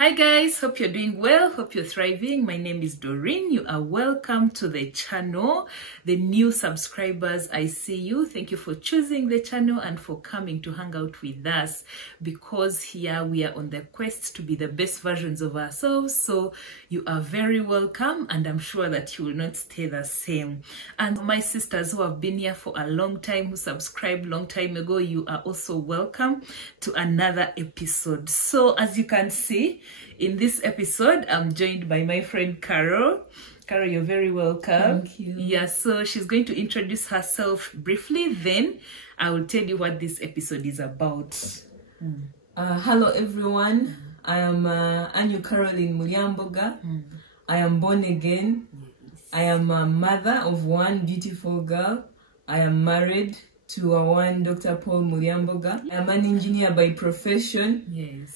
Hi guys, hope you're doing well, hope you're thriving. My name is Doreen. You are welcome to the channel. The new subscribers, I see you. Thank you for choosing the channel and for coming to hang out with us, because here we are on the quest to be the best versions of ourselves. So you are very welcome, and I'm sure that you will not stay the same. And my sisters who have been here for a long time, who subscribed long time ago, you are also welcome to another episode. So as you can see, in this episode, I'm joined by my friend Carol. Carol, you're very welcome. Thank you. Yeah, so she's going to introduce herself briefly, then I will tell you what this episode is about. Hello everyone, I am Carol Mulyamboga. I am born again. I am a mother of one beautiful girl. I am married to one Dr. Paul Mulyamboga. I am an engineer by profession.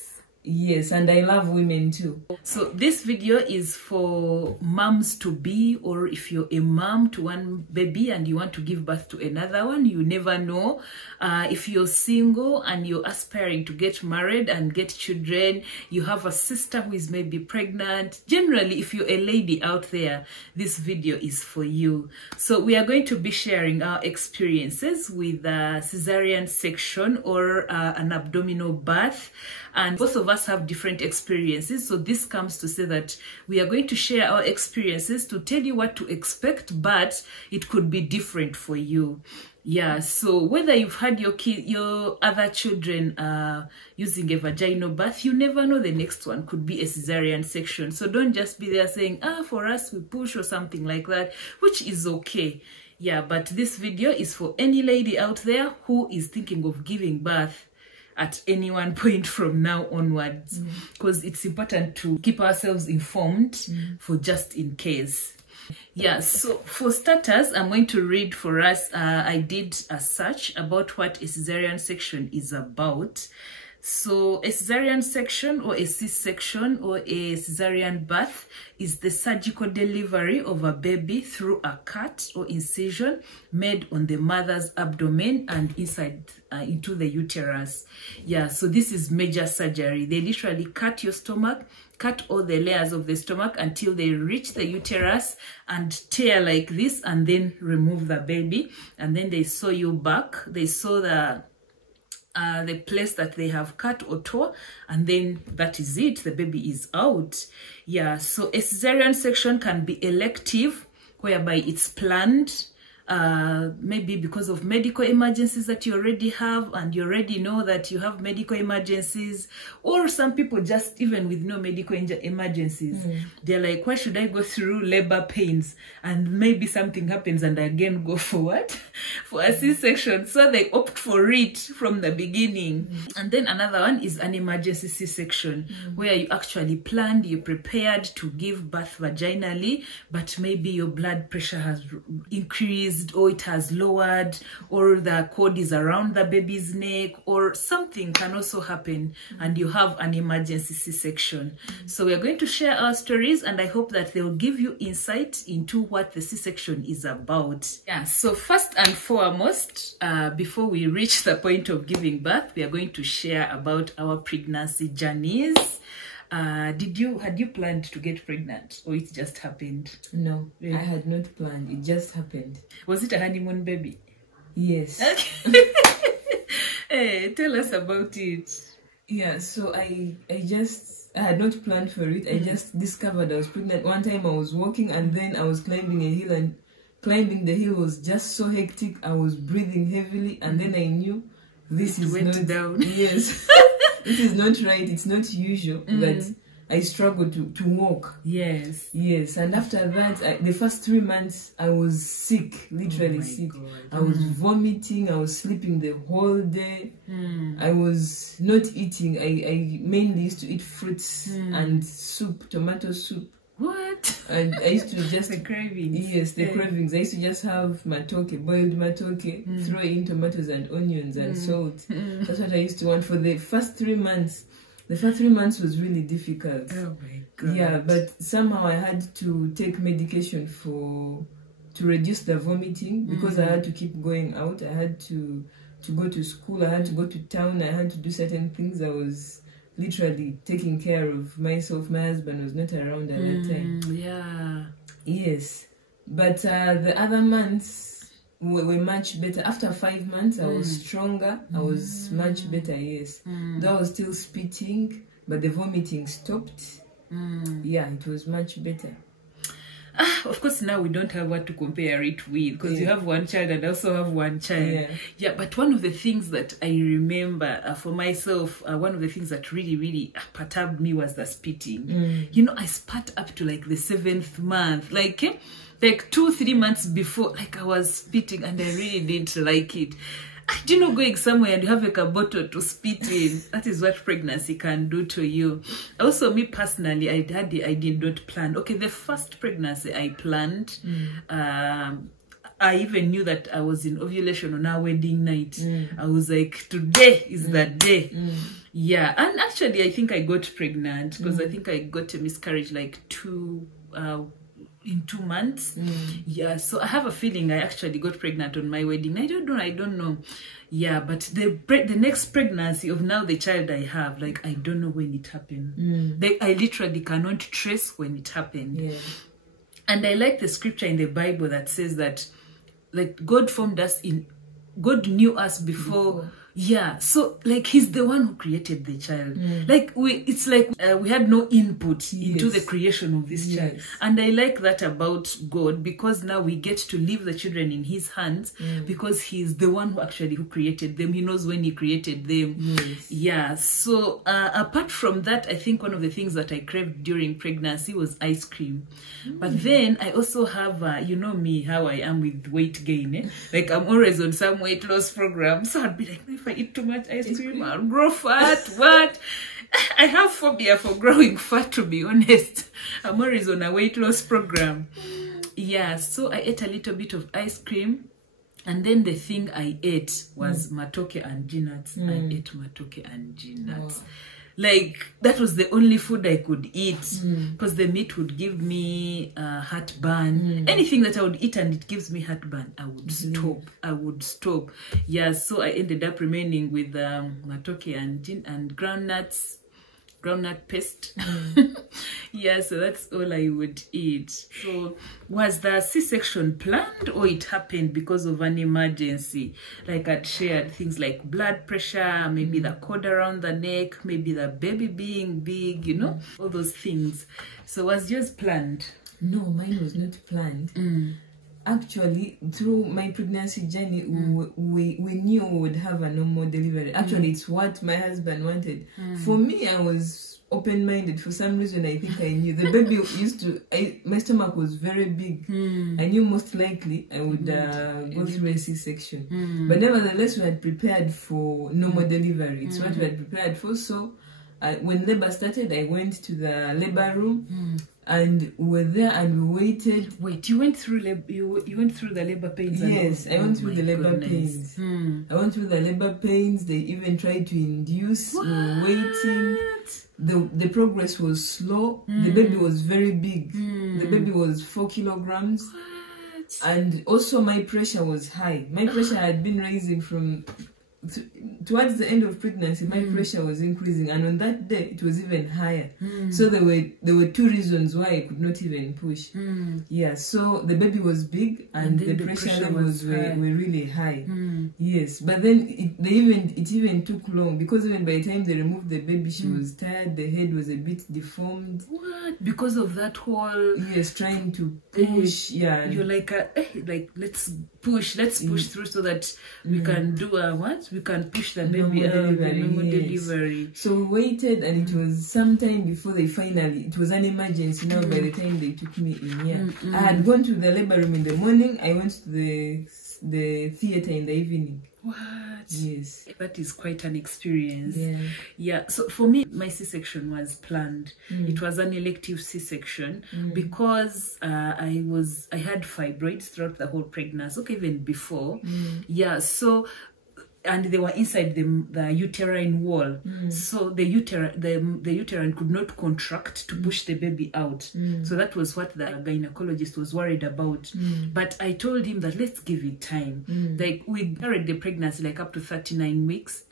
Yes, and I love women too. So this video is for moms to be, or if you're a mom to one baby and you want to give birth to another one, you never know. If you're single and you're aspiring to get married and get children, you have a sister who is maybe pregnant. Generally, if you're a lady out there, this video is for you. So we are going to be sharing our experiences with cesarean section or an abdominal birth. And both of us have different experiences. So this comes to say that we are going to share our experiences to tell you what to expect, but it could be different for you. Yeah, so whether you've had your other children using a vaginal birth, you never know, the next one could be a cesarean section. So don't just be there saying, for us we push or something like that, which is okay. Yeah, but this video is for any lady out there who is thinking of giving birth at any one point from now onwards, because it's important to keep ourselves informed for just in case. Yeah, so for starters, I'm going to read for us. I did a search about what a cesarean section is about. So a cesarean section or a C-section or a cesarean birth is the surgical delivery of a baby through a cut or incision made on the mother's abdomen and inside into the uterus. Yeah, so this is major surgery. They literally cut your stomach, cut all the layers of the stomach until they reach the uterus and tear like this, and then remove the baby, and then they sew you back. They sew the place that they have cut or tore, and then that is it, the baby is out. Yeah, so a cesarean section can be elective, whereby it's planned, maybe because of medical emergencies that you already have, and you already know that you have medical emergencies, or some people just even with no medical emergencies, they're like, why should I go through labor pains and maybe something happens and I again go for what? For a C-section. So they opt for it from the beginning. And then another one is an emergency C-section, where you actually planned, you prepared to give birth vaginally, but maybe your blood pressure has increased, or it has lowered, or the cord is around the baby's neck, or something can also happen, and you have an emergency C-section. So we are going to share our stories, and I hope that they will give you insight into what the C-section is about. Yeah, so first and foremost, before we reach the point of giving birth, we are going to share about our pregnancy journeys. Had you planned to get pregnant, or it just happened? No, really? I had not planned. It just happened. Was it a honeymoon baby? Yes. Okay. Hey, tell us about it. Yeah, so I had not planned for it. I just discovered I was pregnant. One time I was walking, and then I was climbing a hill, and climbing the hill was just so hectic. I was breathing heavily, and then I knew this is not down. Yes. This is not right. It's not usual that I struggled to walk. Yes. Yes. And after that, the first 3 months, I was sick, literally sick. God. I was vomiting. I was sleeping the whole day. I was not eating. I mainly used to eat fruits and soup, tomato soup. What? And I used to just... the cravings. Yes, the cravings. I used to just have matoke, boiled matoke, throw in tomatoes and onions and salt. That's what I used to want for the first 3 months. The first 3 months was really difficult. Oh my God. Yeah, but somehow I had to take medication to reduce the vomiting, because I had to keep going out. I had to go to school. I had to go to town. I had to do certain things. I was literally taking care of myself. My husband was not around at that time. Yeah. Yes. But the other months were much better. After 5 months, I was stronger. I was much better, yes. Though I was still spitting, but the vomiting stopped. Yeah, it was much better. Of course, now we don't have what to compare it with, because you have one child and I also have one child. Yeah, but one of the things that I remember for myself, one of the things that really, really perturbed me was the spitting. You know, I spat up to like the 7th month, like 2-3 months before, like I was spitting, and I really didn't like it. Do you know, going somewhere and you have like a bottle to spit in, that is what pregnancy can do to you. Also, me personally, I did not plan. Okay, the first pregnancy I planned, I even knew that I was in ovulation on our wedding night. I was like, today is the day. Yeah, and actually I think I got pregnant, because I think I got a miscarriage like in 2 months. Yeah, so I have a feeling I actually got pregnant on my wedding. I don't know. Yeah, but the next pregnancy of now the child I have, like, I don't know when it happened. Like, I literally cannot trace when it happened. And I like the scripture in the Bible that says that, like, God knew us before. Yeah, so like he's the one who created the child. Like it's like we had no input into the creation of this child. And I like that about God, because now we get to leave the children in his hands, because he's the one who created them. He knows when he created them. Yeah, so apart from that, I think one of the things that I craved during pregnancy was ice cream. But then I also have, you know me, how I am with weight gain. Like, I'm always on some weight loss program. So I'd be like, if I eat too much ice cream, I'll grow fat. What? I have phobia for growing fat, to be honest. I'm always on a weight loss program. Yeah, so I ate a little bit of ice cream. And then the thing I ate was matoke and nuts. I ate matoke and nuts. Like, that was the only food I could eat, because the meat would give me heartburn. Anything that I would eat and it gives me heartburn, I would stop. I would stop. Yeah, so I ended up remaining with matoke and groundnut paste. Yeah, so that's all I would eat. So was the C-section planned, or it happened because of an emergency? Like, I'd shared things like blood pressure, maybe the cord around the neck, maybe the baby being big, you know, all those things. So was yours planned? No, mine was not planned. Actually, through my pregnancy journey, we knew we would have a normal delivery. Actually, it's what my husband wanted. For me, I was open-minded. For some reason, I think I knew. The baby my stomach was very big. I knew most likely I would go through a C-section. But nevertheless, we had prepared for normal delivery. It's what we had prepared for. So when labor started, I went to the labor room. And we were there and we waited. Wait, you went through you went through the labor pains? Yes, I went through the labor pains. I went through the labor pains. They even tried to induce. We were waiting. The progress was slow. The baby was very big. The baby was 4 kilograms. And also my pressure was high. My pressure had been rising from towards the end of pregnancy. My pressure was increasing, and on that day it was even higher. So there were 2 reasons why I could not even push. Yeah, so the baby was big and the pressure levels were really high. Yes, but then it even took long, because even by the time they removed the baby, she was tired. The head was a bit deformed. What? Because of that whole trying to push. Yeah, you're like let's push through so that we can do we can push the baby out, normal delivery. So we waited, and it was sometime before it was an emergency now by the time they took me in. Yeah, I had gone to the labor room in the morning. I went to the theater in the evening. What? Yes. That is quite an experience. Yeah. So for me, my C-section was planned. It was an elective C-section because I had fibroids throughout the whole pregnancy. Okay, even before. Yeah. So, and they were inside the uterine wall. So the uterine could not contract to push the baby out. So that was what the gynecologist was worried about. But I told him that let's give it time. Like, we carried the pregnancy like up to 39 weeks.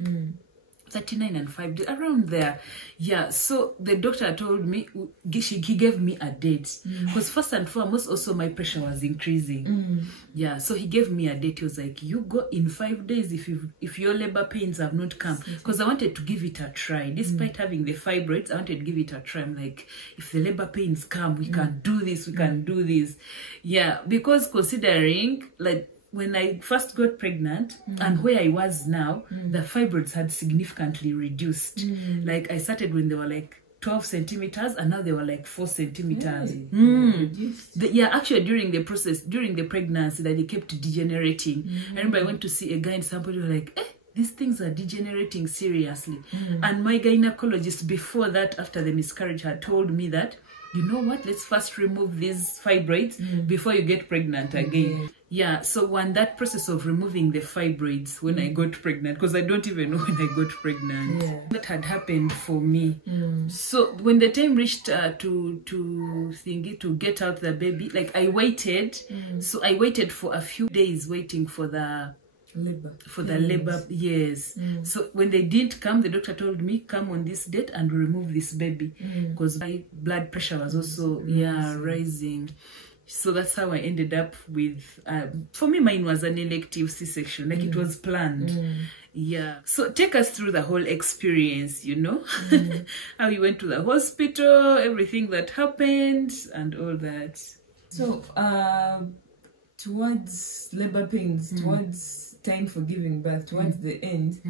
39 and 5 days, around there. Yeah, so the doctor told me, he gave me a date. Because first and foremost, also my pressure was increasing. Yeah, so he gave me a date. He was like, you go in 5 days if your labor pains have not come. Because I wanted to give it a try. Despite having the fibroids, I wanted to give it a try. I'm like, if the labor pains come, we can do this, we can do this. Yeah, because considering, like, when I first got pregnant and where I was now, the fibroids had significantly reduced. Like, I started when they were like 12 centimeters and now they were like 4 centimeters. Yeah, actually during the process, during the pregnancy, that they kept degenerating. I remember I went to see a guy and somebody was like, these things are degenerating seriously. And my gynecologist before that, after the miscarriage, had told me that, you know what, let's first remove these fibroids before you get pregnant again. Yeah, so when that process of removing the fibroids when I got pregnant, because I don't even know when I got pregnant, that had happened for me. So when the time reached to get out the baby, like I waited. So I waited for a few days waiting for the labor. Yes. So when they didn't come, the doctor told me, come on this date and remove this baby, because my blood pressure was also rising. So that's how I ended up with for me, mine was an elective C-section, like it was planned. Yeah, so take us through the whole experience, you know, how you went to the hospital, everything that happened and all that. So towards labor pains, towards time for giving birth, towards the end,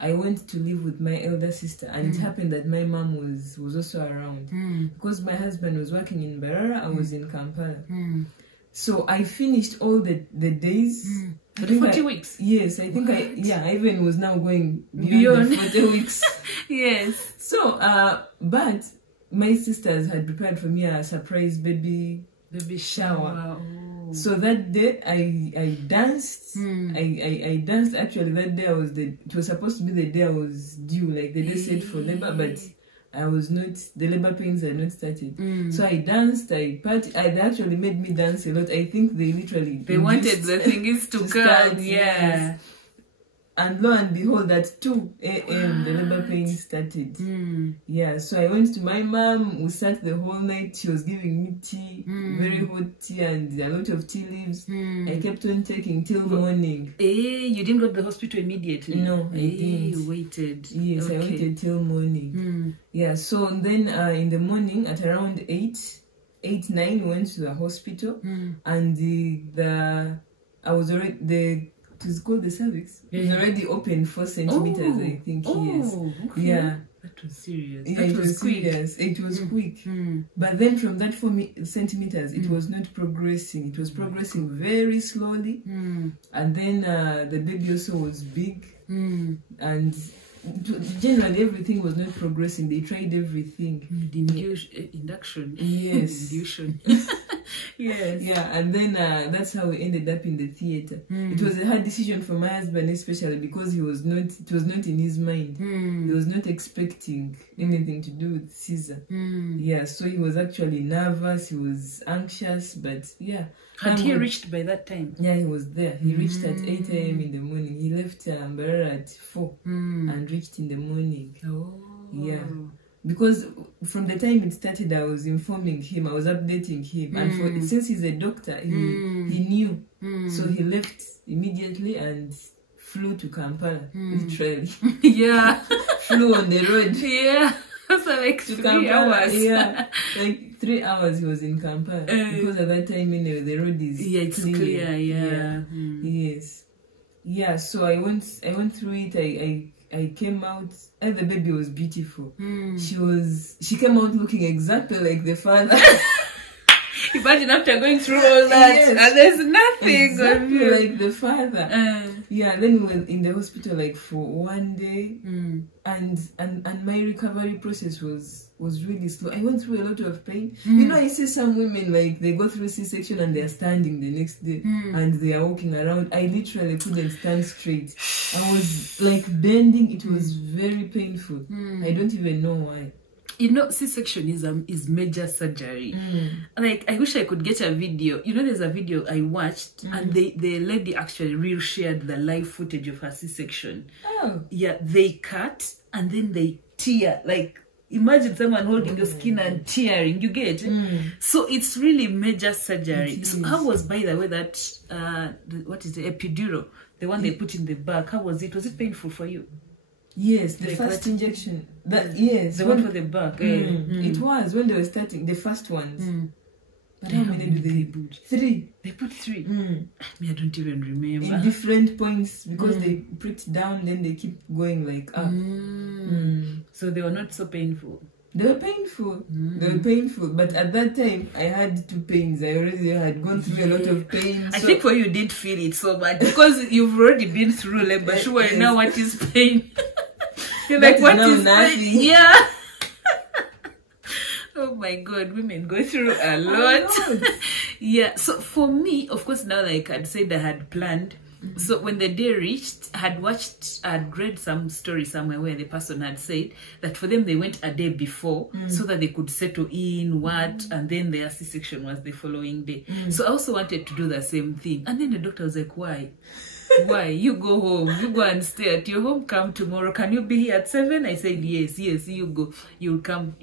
I went to live with my elder sister, and it happened that my mom was also around. Because my husband was working in Barara, I was in Kampala. So I finished all the days. 40 weeks? Yes, I think I even was now going beyond the 40 weeks. Yes. So, but my sisters had prepared for me a surprise baby shower. Wow. So that day I danced. I danced. Actually, that day it was supposed to be the day I was due, like the day set for labor, but I was not. The labor pains had not started. So I danced. They actually made me dance a lot. I think they wanted the things to come. Start, yes. And lo and behold, at 2 a.m. the labor pain started. Yeah, so I went to my mom. We sat the whole night. She was giving me tea, very hot tea and a lot of tea leaves. I kept on taking till morning. You didn't go to the hospital immediately? No, I didn't. You waited. Yes, okay. I waited till morning. Yeah, so then in the morning at around 9, we went to the hospital, and I was already it was called the cervix. It was already open 4 centimeters, I think. Yes. Okay. Yeah. That was serious. Yeah, it was quick. Serious. It was quick. But then from that 4 centimeters, it was not progressing. It was progressing very slowly. And then the baby also was big. And generally everything was not progressing. They tried everything. Induction. Yes. Induction. Yes. Yeah, and then that's how we ended up in the theater. It was a hard decision for my husband, especially because it was not in his mind. He was not expecting anything to do with Caesar. Yeah, so he was actually nervous, he was anxious, but yeah. Had he reached by that time? Yeah, he was there. He reached at 8 a.m. in the morning. He left Barara at 4 and reached in the morning. Yeah. Because from the time it started, I was informing him, I was updating him. And since he's a doctor, he knew. So he left immediately and flew to Kampala, literally. Yeah. Flew on the road. Yeah. So like 3 hours. Yeah. Like 3 hours he was in Kampala. Because at that time, anyway, the road is clear. Yeah. Yes. Yeah, so I went through it. I came out, and the baby was beautiful. She came out looking exactly like the father. Imagine after going through all that, and there's nothing exactly like the father. Yeah, then we were in the hospital like for 1 day, and my recovery process was really slow. I went through a lot of pain. You know, I see some women like they go through C-section and they're standing the next day and they are walking around. I literally couldn't stand straight. I was like bending. It was very painful. I don't even know why. You know, C-section is major surgery. Like, I wish I could get a video. You know, there's a video I watched, and the lady actually re-shared the live footage of her C-section. Yeah, they cut and then they tear. Like, imagine someone holding your skin and tearing. You get? So it's really major surgery. So how was, by the way, that what is the epidural, the one they put in the back? How was it? Was it painful for you? Yes, the first injection. Yes, the one for the back. It was when they were starting the first ones. But how many did they put? 3. They put 3. Me, I don't even remember. In different points, because they pricked down, then they keep going like up. So they were not so painful. They were painful. They were painful. But at that time, I had 2 pains. I already had gone through a lot of pain. I think for you didn't feel it so bad because you've already been through labor. Sure, yes. Now what is pain? You're like, what is pain? Yeah. Oh my God, women go through a lot. Yeah, so for me, of course, now like I'd said I had planned. So when the day reached, I'd read some story somewhere where the person had said that for them they went a day before so that they could settle in and then their C-section was the following day. So I also wanted to do the same thing. And then the doctor was like, why? Why? You go home, you go and stay at your home, come tomorrow. Can you be here at 7? I said, yes, you go. You'll come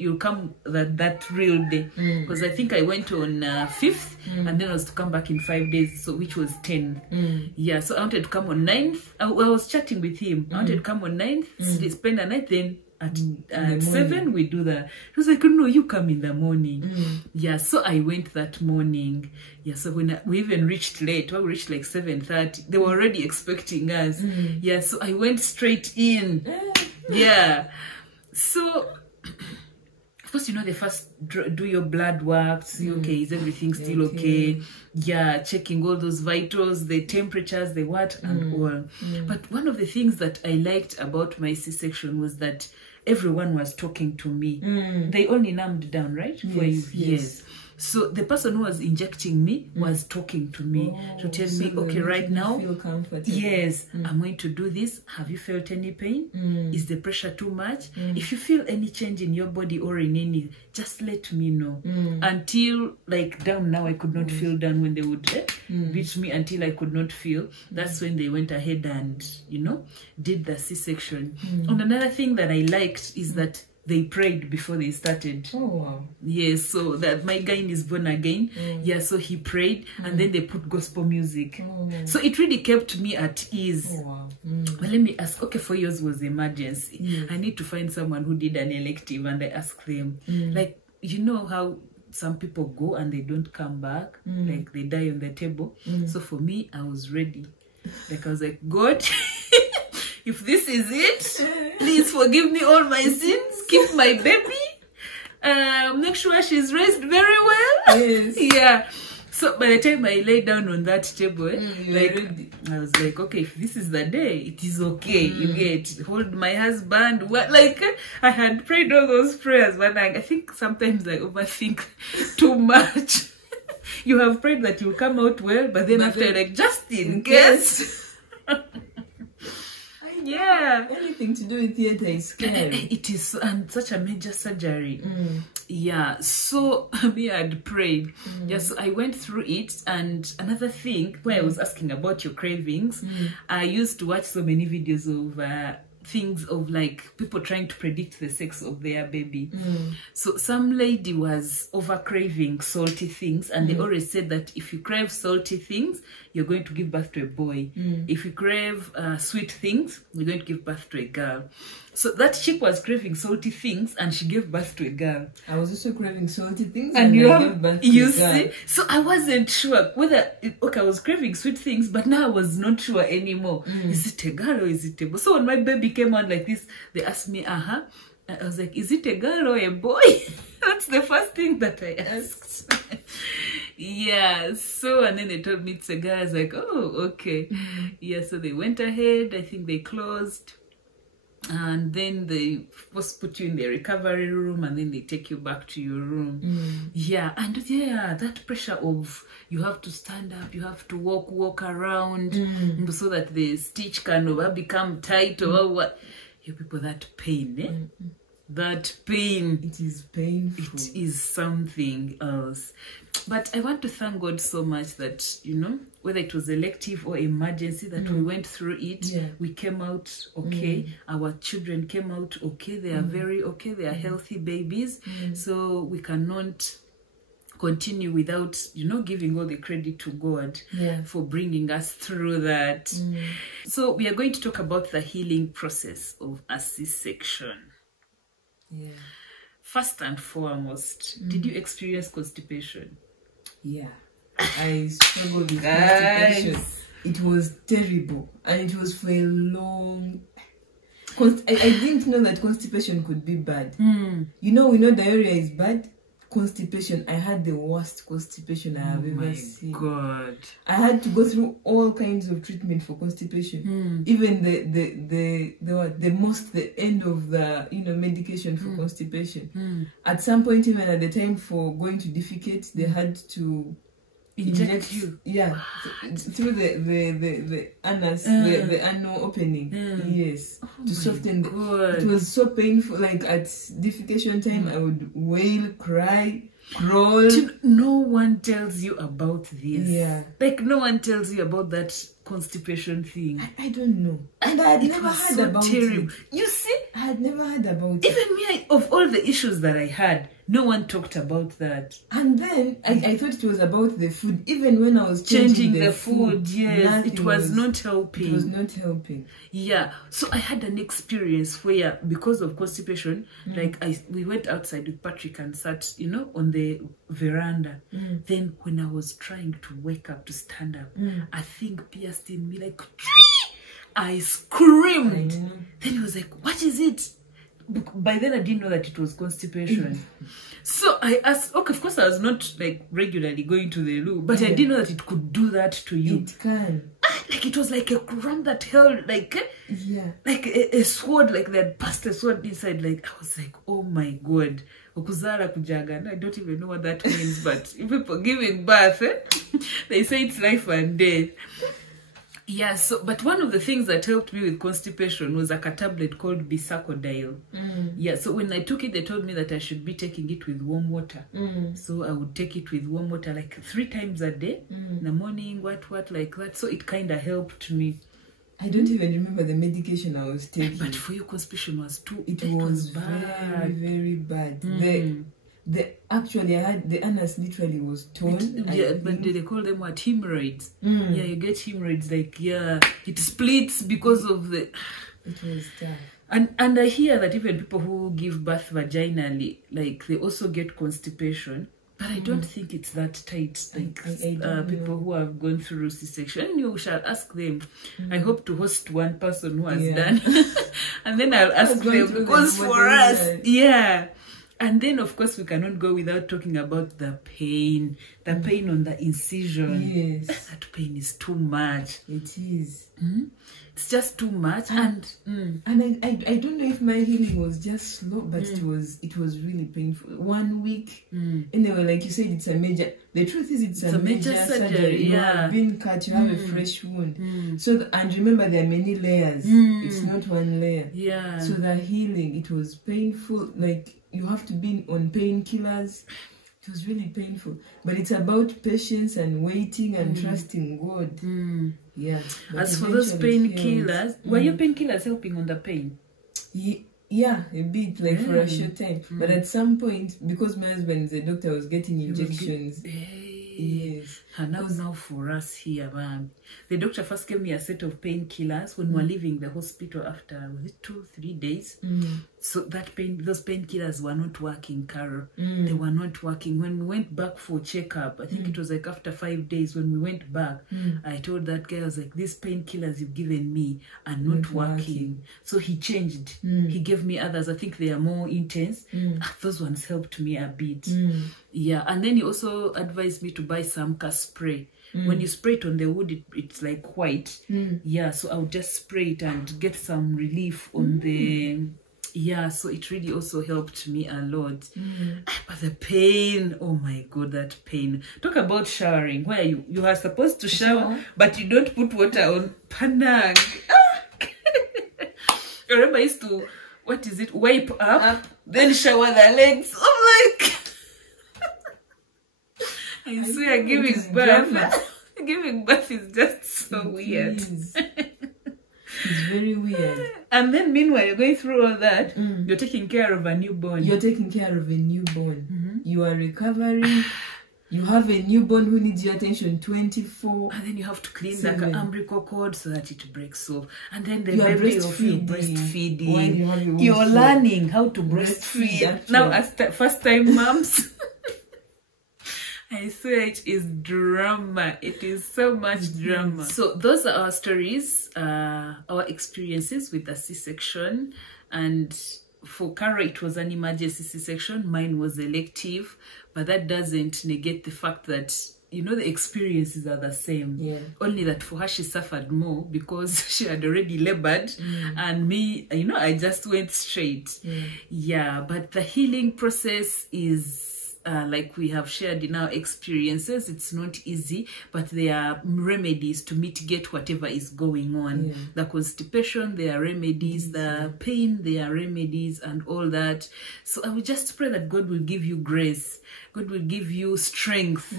that real day. Because I think I went on 5th and then I was to come back in 5 days, so which was 10th. Yeah, so I wanted to come on 9th. I was chatting with him. I wanted to come on 9th, spend a night, then at 7 we do that. He was like, no, you come in the morning. Yeah, so I went that morning. Yeah, so when we even reached late, we reached like 7:30. They were already expecting us. Yeah, so I went straight in. Yeah, so of course, you know, they first do your blood work, see, okay, is everything still okay? Yeah, checking all those vitals, the temperatures, the what and all. But one of the things that I liked about my C-section was that everyone was talking to me. They only numbed down, right? Yes. So the person who was injecting me was talking to me to tell me, okay, right now, feel comfortable. Yes, I'm going to do this. Have you felt any pain? Is the pressure too much? If you feel any change in your body or in any, just let me know. Until like down now, I could not feel down when they would beat me until I could not feel. That's when they went ahead and, you know, did the C-section. And another thing that I liked is that they prayed before they started. Oh, wow. Yes, so that my guy is born again. Yeah, so he prayed and then they put gospel music. So it really kept me at ease. Oh, wow. But let me ask, okay, for yours was emergency. I need to find someone who did an elective and I ask them, like, you know how some people go and they don't come back, like they die on the table. So for me, I was ready. Like I was like, God, if this is it, please forgive me all my sins. Keep my baby. Make sure she's raised very well. Yes. Yeah. So by the time I lay down on that table, like I was like, okay, if this is the day, it is okay. You get hold my husband. What? Like I had prayed all those prayers, but I think sometimes I overthink too much. You have prayed that you'll come out well, but then after like just in case. Yeah, anything to do with theater is scary. It is, and such a major surgery. Yeah, so me, I'd prayed. Yes, I went through it. And another thing, where I was asking about your cravings, I used to watch so many videos of things of like people trying to predict the sex of their baby. So some lady was over craving salty things, and they always said that if you crave salty things, you're going to give birth to a boy. If you crave sweet things, you're going to give birth to a girl. So that chick was craving salty things and she gave birth to a girl. I was also craving salty things and I gave birth to a girl. See? So I wasn't sure whether, okay, I was craving sweet things, but now I was not sure anymore. Is it a girl or is it a boy? So when my baby came out like this, they asked me, I was like, is it a girl or a boy? That's the first thing that I asked. Yeah, so and then they told me it's a girl. I was like, oh, okay. Yeah, so they went ahead. I think they closed. And then they first put you in the recovery room and then they take you back to your room. Yeah, and yeah, that pressure of you have to stand up, you have to walk around so that the stitch can become tight or what. You people, that pain, that pain. It is painful. It is something else. But I want to thank God so much that, you know, whether it was elective or emergency, that we went through it, we came out okay. Our children came out okay. They are very okay. They are healthy babies. So we cannot continue without, you know, giving all the credit to God for bringing us through that. So we are going to talk about the healing process of a C-section. First and foremost, did you experience constipation? Yeah, I struggled with constipation. It was terrible, and it was for a long. I didn't know that constipation could be bad. You know, we know diarrhea is bad. Constipation, I had the worst constipation I have ever seen. God, I had to go through all kinds of treatment for constipation. Even the end of the, you know, medication for constipation. At some point, even at the time for going to defecate, they had to inject you. Yeah, through the anus, the anal opening. Yes, to soften. It was so painful. Like at defecation time, I would wail, cry, crawl. No one tells you about this. Yeah, like no one tells you about that constipation thing. I don't know, and I had never heard about it. You see, I had never heard about it. Even me, of all the issues that I had, no one talked about that. And then I thought it was about the food. Even when I was changing the food, yes, it was not helping. It was not helping. Yeah. So I had an experience where, because of constipation, like we went outside with Patrick and sat, you know, on the veranda. Then when I was trying to wake up to stand up, a thing pierced in me like, I screamed. Then he was like, what is it? By then I didn't know that it was constipation. So I asked, okay, of course I was not like regularly going to the loo, but I didn't know that it could do that to you. It can. Like it was like a cramp that held like like a sword, like they had passed a sword inside. Like I was like, oh my God. Okuzara kujaga. I don't even know what that means, but if people giving birth, they say it's life and death. Yeah, so, but one of the things that helped me with constipation was a tablet called Bisacodile. Yeah, so when I took it, they told me that I should be taking it with warm water. So I would take it with warm water like 3 times a day, in the morning, what, like that. So it kind of helped me. I don't even remember the medication I was taking. But for you, constipation was too... It was bad. Very, very bad. Actually, I had the anus literally was torn. Yeah, but they call them what? Hemorrhoids. Yeah, you get hemorrhoids. Like, yeah, it splits because of the... It was tough. And I hear that even people who give birth vaginally, like, they also get constipation. But I don't think it's that tight. Like people who have gone through C-section, you shall ask them. I hope to host one person who has done, and then I'll ask them, because for us, And then, of course, we cannot go without talking about the pain on the incision. Yes, that pain is too much. It is. It's just too much, and I don't know if my healing was just slow, but it was really painful. 1 week, anyway, like you said, it's a major. The truth is, it's a major surgery. You have been cut, you have a fresh wound. So and remember, there are many layers. It's not one layer. Yeah. So the healing, it was painful. Like you have to be on painkillers. It was really painful, but it's about patience and waiting and trusting God. Yeah. As for those painkillers, were your painkillers helping on the pain? Yeah, a bit, like for a short time. But at some point, because my husband is a doctor, I was getting injections. Yes. And now for us here, man, the doctor first gave me a set of painkillers when we were leaving the hospital after, was it 2-3 days? So those painkillers were not working, Carol. They were not working. When we went back for checkup, I think it was like after 5 days when we went back, I told that guy, I was like, these painkillers you've given me are not working. So he changed. He gave me others. I think they are more intense. Those ones helped me a bit. Yeah, and then he also advised me to buy some car spray. When you spray it on the wood, it's like white. Yeah, so I would just spray it and get some relief on the... Yeah, so it really also helped me a lot. But the pain, oh my God, that pain. Talk about showering, where you are supposed to shower, but you don't put water on. Panang. I remember I used to, what is it, wipe up, then shower the legs. I'm like... I swear, giving birth is just so weird. It's very weird. And then meanwhile, you're going through all that, you're taking care of a newborn. You're taking care of a newborn. You are recovering. You have a newborn who needs your attention 24. And then you have to clean the umbilical cord so that it breaks off. And then the you baby of you breastfeeding. You're learning how to breastfeed. Now, as first time moms. I swear it is drama. It is so much drama. So those are our stories, our experiences with the C-section. And for Carol, it was an emergency C-section. Mine was elective. But that doesn't negate the fact that, you know, the experiences are the same. Yeah. Only that for her, she suffered more because she had already labored. And me, you know, I just went straight. Yeah, but the healing process is... like we have shared in our experiences, it's not easy, but there are remedies to mitigate whatever is going on. The constipation, there are remedies, the pain, there are remedies, and all that. So I will just pray that God will give you grace. God will give you strength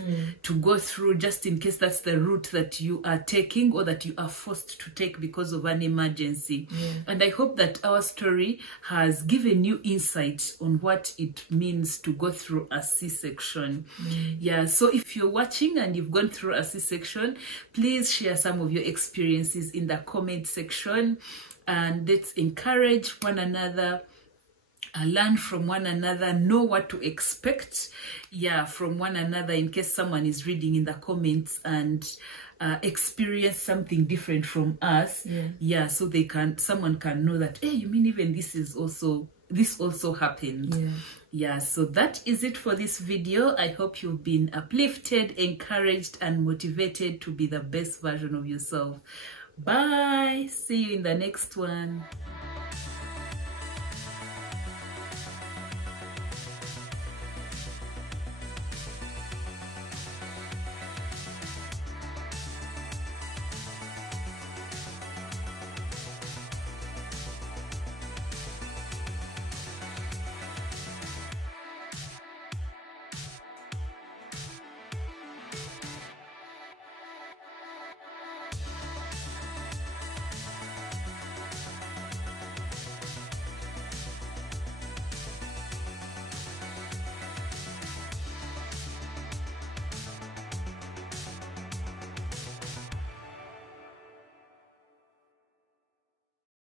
to go through, just in case that's the route that you are taking or that you are forced to take because of an emergency. And I hope that our story has given you insight on what it means to go through a C-section. Yeah, so if you're watching and you've gone through a C-section, please share some of your experiences in the comment section, and let's encourage one another. Learn from one another, know what to expect, from one another, in case someone is reading in the comments and experience something different from us. So someone can know that, hey, you mean even this also happened. So that is it for this video. I hope you've been uplifted, encouraged, and motivated to be the best version of yourself. Bye. See you in the next one.